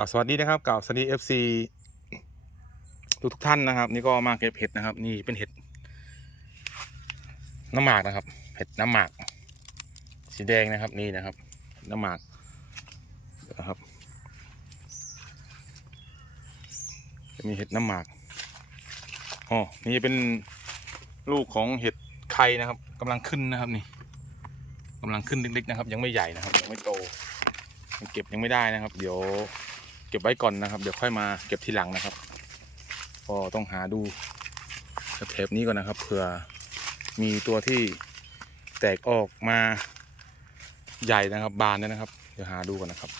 ล่าวสวัสดีนะครับกล่าวสวัสดีเอฟซีทุกทุกท่านนะครับ นี่ก็มาเก็บเห็ดนะครับ นี่เป็นเห็ดน้ำหมากนะครับ เห็ดน้ำหมาก สีแดงนะครับนี่นะครับ น้ำหมากนะครับจะมีเห็ดน้ำหมากอ๋อนี่เป็นลูกของเห็ดไข่นะครับกำลังขึ้นนะครับนี่กำลังขึ้นเล็กๆนะครับ ยังไม่ใหญ่นะครับยังไม่โตเก็บยังไม่ได้นะครับ เดี๋ยว เก็บไว้ก่อนนะครับ เดี๋ยวค่อยมาเก็บทีหลังนะครับ ก็ต้องหาดูแถบนี้ก่อนนะครับเผื่อมีตัวที่แตกออกมาใหญ่นะครับ บานด้วยนะครับ เดี๋ยวหาดูก่อนนะครับ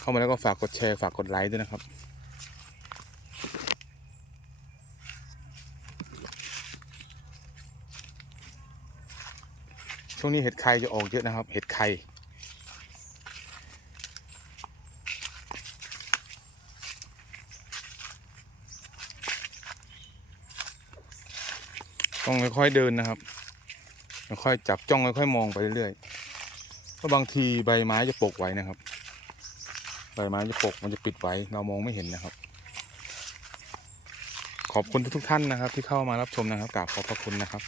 เข้ามาแล้วก็ฝากกดแชร์ฝากกดไลค์ด้วยนะครับช่วงนี้เห็ดไข่จะออกเยอะนะครับ เห็ดไข่ ต้องค่อยๆเดินนะครับค่อยจับจ้องค่อยๆมองไปเรื่อยๆเพราะบางทีใบไม้จะปกไว้นะครับ ใบไม้จะปกมันจะปิดไว้ เรามองไม่เห็นนะครับ ขอบคุณทุกๆท่านนะครับ ที่เข้ามารับชมนะครับกราบขอบพระคุณนะครับ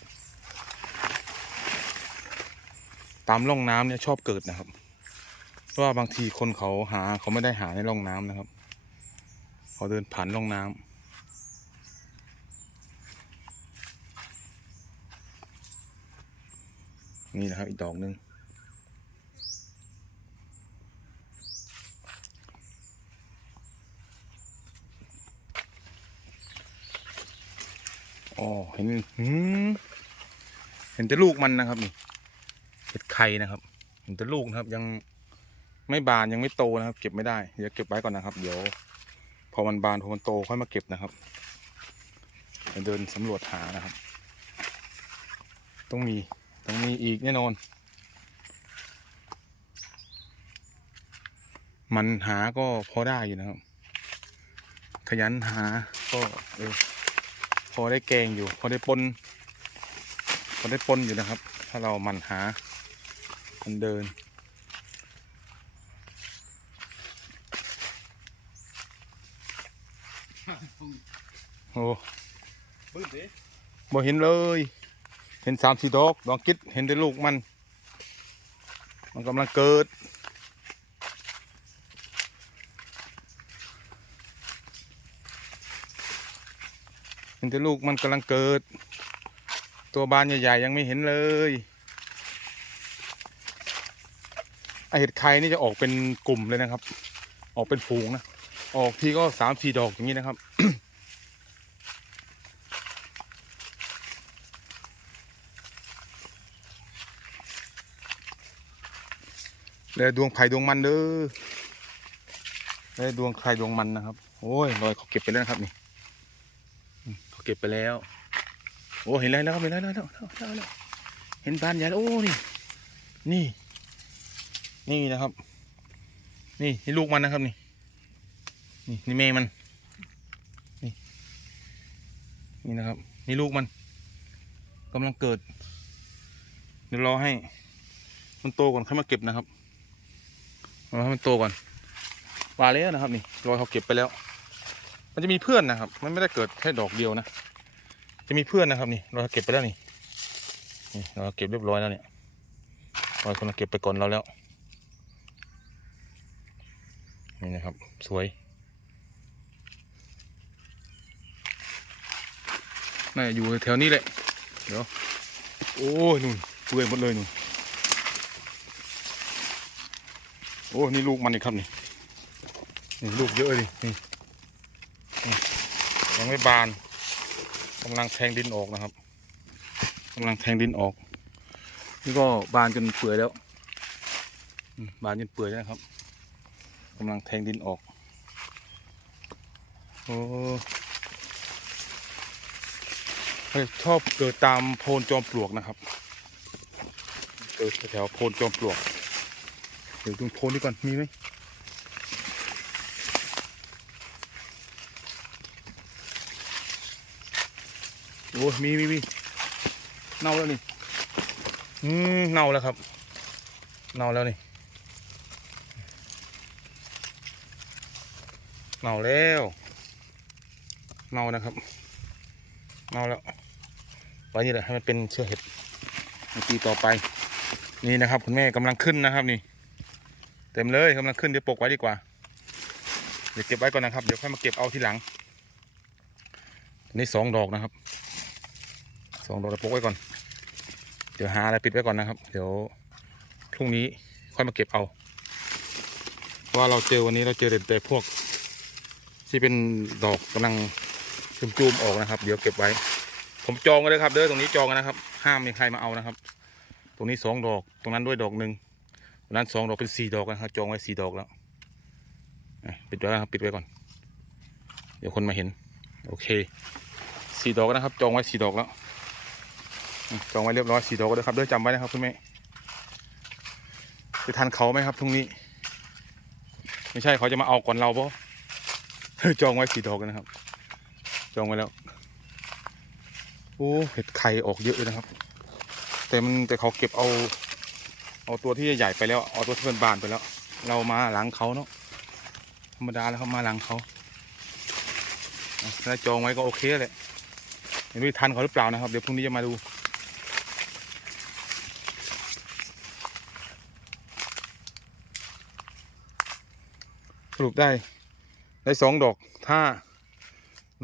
ตามร่องน้ำเนี่ยชอบเกิดนะครับเพราะว่าบางทีคนเขาหาเขาไม่ได้หาในร่องน้ำนะครับเขาเดินผ่านร่องน้ำ นี่นะครับอีกดอกหนึ่งอ๋อเห็นหืมเห็นแต่ลูกมันนะครับนี่เห็ดไข่นะครับ เห็นแต่ลูกนะครับ ยังไม่บานยังไม่โตนะครับ เก็บไม่ได้เดี๋ยวเก็บไว้ก่อนนะครับ เดี๋ยว พอมันบานพอมันโตค่อยมาเก็บนะครับเดินสำรวจหานะครับ ต้องมี ต้องมีอีกแน่นอน มันหาก็พอได้อยู่นะครับ ขยันหาก็เออพอได้แกงอยู่ พอได้ปนพอได้ปนอยู่นะครับ ถ้าเรามันหามันเดินโอ้บึ้มดิบ่เห็นเลย เห็นสามสี่ดอกดอกกิดเห็นแต่ลูกมัน มันกำลังเกิด เห็นแต่ลูกมันกำลังเกิด ตัวบานใหญ่ๆยังไม่เห็นเลยไอเห็ดไข่นี่จะออกเป็นกลุ่มเลยนะครับ ออกเป็นฝูงนะ ออกทีก็สามสี่ดอกอย่างนี้นะครับ แล้วดวงไผ่ดวงมันเด้อแล้วดวงใครดวงมันนะครับ โอ้ยลอยเขาเก็บไปแล้วนะครับนี่อืมเขาเก็บไปแล้ว โอ้เห็นแล้วนะครับเห็นแล้วแล้วแล้วแล้วแล้วเห็นบานใหญ่แล้วโอ้นี่นี่ นี่นะครับ นี่นี่ลูกมันนะครับนี่ นี่นี่แม่มัน นี่ นี่นะครับ นี่ลูกมันกำลังเกิดเดี๋ยวรอให้ มันโตก่อนค่อยมาเก็บนะครับรอ ให้มันโตก่อนวาแล้วนะครับนี่รอยเขาเก็บไปแล้ว มันจะมีเพื่อนนะครับ มันไม่ได้เกิดแค่ดอกเดียวนะ จะมีเพื่อนนะครับนี่รอยเขาเก็บไปแล้วนี่นี่เราเก็บเรียบร้อยแล้วเนี่ยรอยคนเราเก็บไปก่อนเราแล้วนี่นะครับสวยน่าอยู่แถวนี้แหละเดี๋ยวโอ้ยนู่นเปื่อยหมดเลยนู่น โอ้นี่ลูกมันอีกครับนี่นี่ลูกเยอะดินี่นี่ยังไม่บานกำลังแทงดินออกนะครับกำลังแทงดินออก นี่ก็บานจนเปื่อยแล้วอืมบานจนเปื่อยแล้วนะครับกำลังแทงดินออกโอ้เฮ้ยชอบเกิดตามโพนจอมปลวกนะครับ เกิดแถวๆโพนจอมปลวก เดี๋ยวดูโพนนี่ก่อน มีไหมโอ้ยมีมีมีเน่าแล้วนี่ อืม เน่าแล้วครับ เน่าแล้วนี่ เน่าแล้ว เน่านะครับ เน่าแล้ว ไว้นี่แหละให้มันเป็นเชื้อเห็ดในปีต่อไป นี่นะครับ คุณแม่กำลังขึ้นนะครับนี่ เต็มเลยกำลังขึ้นเดี๋ยวปกไว้ดีกว่า เดี๋ยวเก็บไว้ก่อนนะครับ เดี๋ยวค่อยมาเก็บเอาทีหลัง นี่สองดอกนะครับ สองดอกเราปกไว้ก่อน เดี๋ยวหาอะไรปิดไว้ก่อนนะครับ เดี๋ยวพรุ่งนี้ค่อยมาเก็บเอาว่าเราเจอวันนี้เราเจอแต่พวก ที่เป็นดอกกำลังจุ่มๆออกนะครับ เดี๋ยวเก็บไว้ ผมจองกันเลยครับ เด้อตรงนี้จองกันนะครับ ห้ามมีใครมาเอานะครับ ตรงนี้สองดอก ตรงนั้นด้วยดอกหนึ่ง นั้นสองดอกเป็นสี่ดอกนะครับจองไว้สี่ดอกแล้วปิดไว้ครับปิดไว้ก่อน เดี๋ยวคนมาเห็น โอเคสี่ดอกนะครับ จองไว้สี่ดอกแล้วจองไว้เรียบร้อยสี่ดอกแล้วครับด้อจำไว้นะครับคุณแม่จะทันเขาไหมครับพรุ่งนี้ ไม่ใช่เขาจะมาเอาก่อนเราปะจองไว้สี่ดอกนะครับ จองไว้แล้วโอ้เห็ดไข่ออกเยอะเลยนะครับ แต่มันแต่เขาเก็บเอา เอาตัวที่ใหญ่ไปแล้วเอาตัวที่เป็นบานไปแล้ว เรามาหลังเขาเนาะธรรมดาแล้วเขามาหลังเขาอะถ้าจองไว้ก็โอเคแหละไม่รู้ทันเขาหรือเปล่านะครับ เดี๋ยวพรุ่งนี้จะมาดูสรุปได้ได้สองดอกถ้า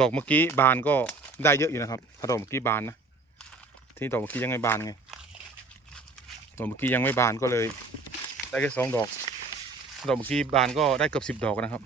ดอกเมื่อกี้บานก็ได้เยอะอยู่นะครับ ถ้าดอกเมื่อกี้บานนะที่ดอกเมื่อกี้ยังไม่บานไง ดอกเมื่อกี้ยังไม่บานก็เลย ได้แค่สองดอก ดอกเมื่อกี้บานก็ได้เกือบสิบดอกนะครับ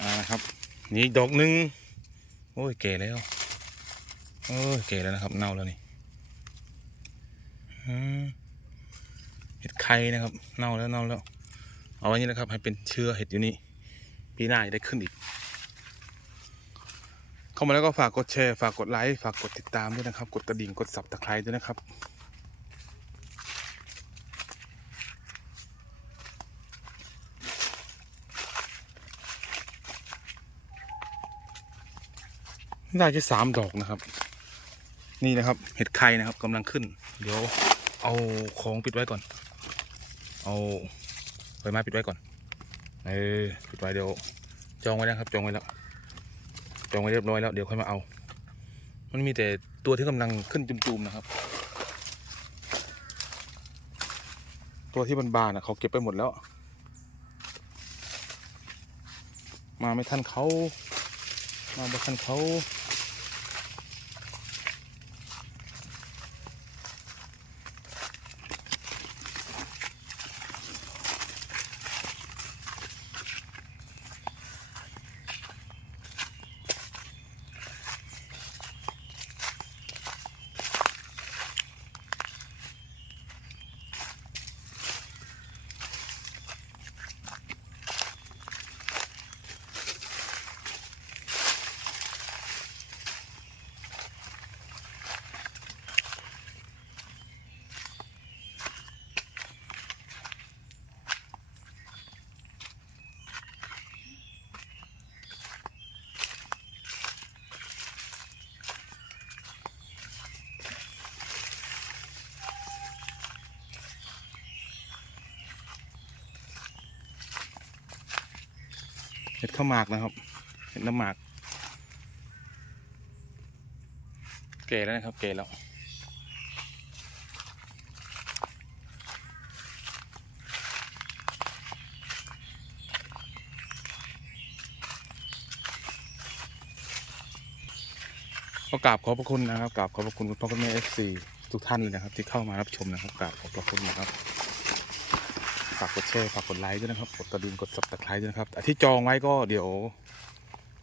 อ่าครับ นี่อีกดอกหนึ่งโอ้ยแก่แล้วโอ้ยแก่แล้วนะครับ เน่าแล้วนี่เห็ดไข่นะครับ เน่าแล้วเน่าแล้ว เอาไว้นี่นะครับ ให้เป็นเชื้อเห็ดอยู่นี่ปีหน้าจะได้ขึ้นอีก เข้ามาแล้วก็ฝากกดแชร์ ฝากกดไลค์ ฝากกดติดตามด้วยนะครับ กดกระดิ่ง กดสับตะไคร้ด้วยนะครับ ได้แค่สามดอกนะครับ นี่นะครับเห็ดไข่นะครับกำลังขึ้น เดี๋ยวเอาของปิดไว้ก่อน เอาใบไม้ปิดไว้ก่อนเออปิดไว้เดี๋ยวจองไว้แล้วครับ จองไว้แล้วจองไว้เรียบร้อยแล้วเดี๋ยวค่อยมาเอา มันมีแต่ตัวที่กำลังขึ้นจุ่มๆนะครับ ตัวที่บานๆนะเขาเก็บไปหมดแล้ว มาไม่ทันเขามาไม่ทันเขา เห็ดข้าหมากนะครับ เห็ดน้ำหมากแก่แล้วนะครับแก่แล้วก็กราบขอบพระคุณนะครับกราบขอบพระคุณคุณพ่อคุณแม่เอฟซีทุกท่านเลยนะครับ ที่เข้ามารับชมนะครับกราบขอบพระคุณนะครับ ฝากกดแชร์ฝากกดไลค์ด้วยนะครับ กดกระดิ่งกดสับตะไคร้ด้วยนะครับแต่ที่จองไว้ก็เดี๋ยว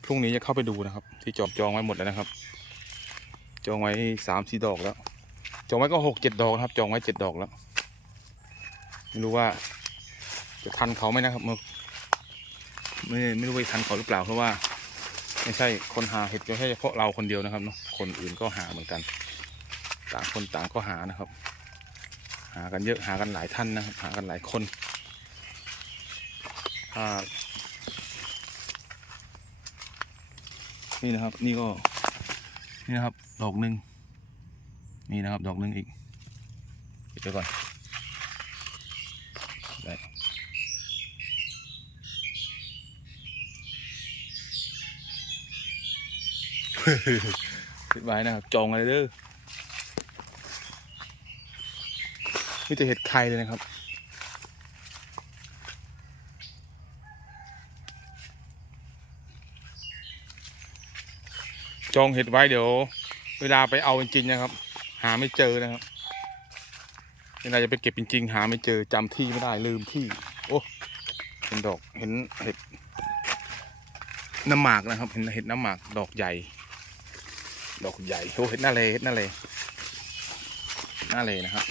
พรุ่งนี้จะเข้าไปดูนะครับ ที่จองจองไว้หมดแล้วนะครับ จองไว้สามสี่ดอกแล้ว จองไว้ก็หกเจ็ดดอกนะครับ จองไว้เจ็ดดอกแล้ว ไม่รู้ว่า จะทันเขาไหมนะครับมึกไม่ไม่รู้ว่าทันเขาหรือเปล่าเพราะว่า ไม่ใช่คนหาเห็ดไม่ใช่เฉพาะเราคนเดียวนะครับเนาะคนอื่นก็หาเหมือนกัน ต่างคนต่างก็หานะครับ หากันเยอะหากันหลายท่านนะครับ หากันหลายคนถ้านี่นะครับ นี่ก็ นี่นะครับ ดอกหนึ่งนี่นะครับ ดอกหนึ่งอีกเก็บไปก่อนได้ปิดไว้นะครับ จองอะไรเด้อ นี่จะเห็ดไข่เลยนะครับ จองเห็ดไว้เดี๋ยว เวลาไปเอาจริงๆนะครับ หาไม่เจอนะครับเวลาจะไปเก็บจริงๆหาไม่เจอจำที่ไม่ได้ลืมที่ โอ้เห็นดอกเห็นเห็ดน้ำหมากนะครับ เห็นเห็ดน้ำหมากดอกใหญ่ ดอกใหญ่โอ้เห็ดหน้าเลเห็ดหน้าเลหน้าเลนะครับ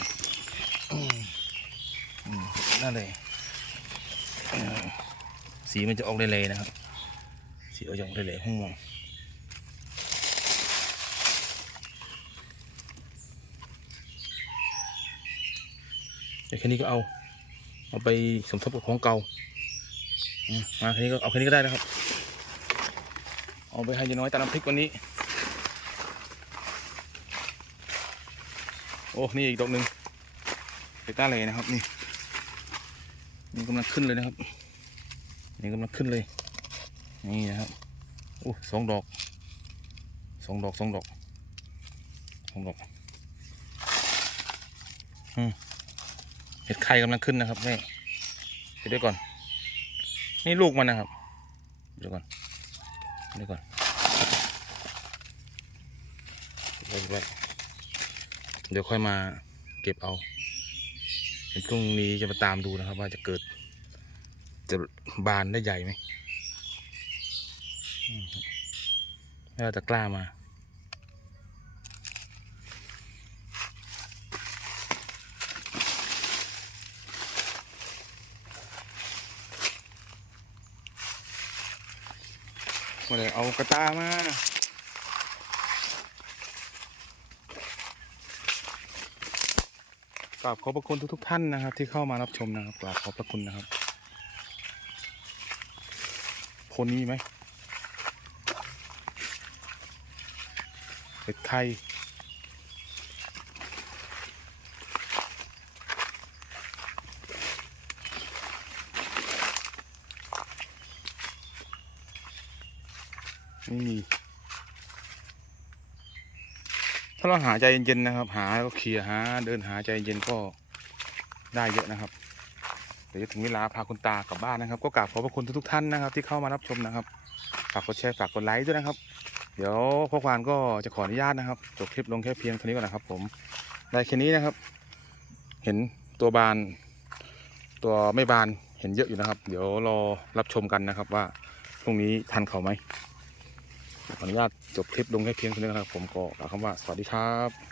อืมอืมเห็ดหน้าเลอืมสีมันจะออกเลๆนะครับ สีออกจะออกเลๆห่วงมองแต่แค่นี้ก็เอา เอาไปสมทบกับของเก่าอมาแค่นี้ก็เอาแค่นี้ก็ได้นะครับ เอาไปให้ยายน้อยตาน้ำพริกวันนี้ โอ้ นี่อีกดอกหนึ่ง เบต้าเลยนะครับนี่นี่กำลังขึ้นเลยนะครับ นี่กำลังขึ้นเลย นี่นะครับโอ้สองดอกสองดอกสองดอกสองดอกอืมเห็ดไข่กำลังขึ้นนะครับนี่เดี๋ยวด้วยก่อน นี่ลูกมันนะครับเดี๋ยวก่อนเดี๋ยวก่อนเดี๋ยวค่อยมาเก็บเอา เดี๋ยวพรุ่งนี้จะมาตามดูนะครับ ว่าจะเกิด จะบานได้ใหญ่ไหมแล้วเราจะกล้ามามาเลยเอากระตามา กราบขอบพระคุณทุกๆท่านนะครับ ที่เข้ามารับชมนะครับกราบขอบพระคุณนะครับพลนี้ไหมเห็ดไข่ไม่มี ถ้าเราหาใจเย็นๆนะครับ หาแล้วก็เคลียร์หาเดินหาใจเย็นก็ได้เยอะนะครับเดี๋ยวถึงเวลาพาคุณตากลับบ้านนะครับ ก็กราบขอบพระคุณทุกๆท่านนะครับ ที่เข้ามารับชมนะครับฝากกดแชร์ฝากกดไลค์ด้วยนะครับ เดี๋ยวพ่อควานก็จะขออนุญาตนะครับจบคลิปลงแค่เพียงเท่านี้ก่อนนะครับ ผมได้แค่นี้นะครับ เห็นตัวบาน ตัวไม่บานเห็นเยอะอยู่นะครับ เดี๋ยวรอรับชมกันนะครับว่าพรุ่งนี้ทันเขาไหม ขออนุญาตจบคลิปลงแค่เพียงเท่านี้นะครับ ผมก็กล่าวคำว่าสวัสดีครับ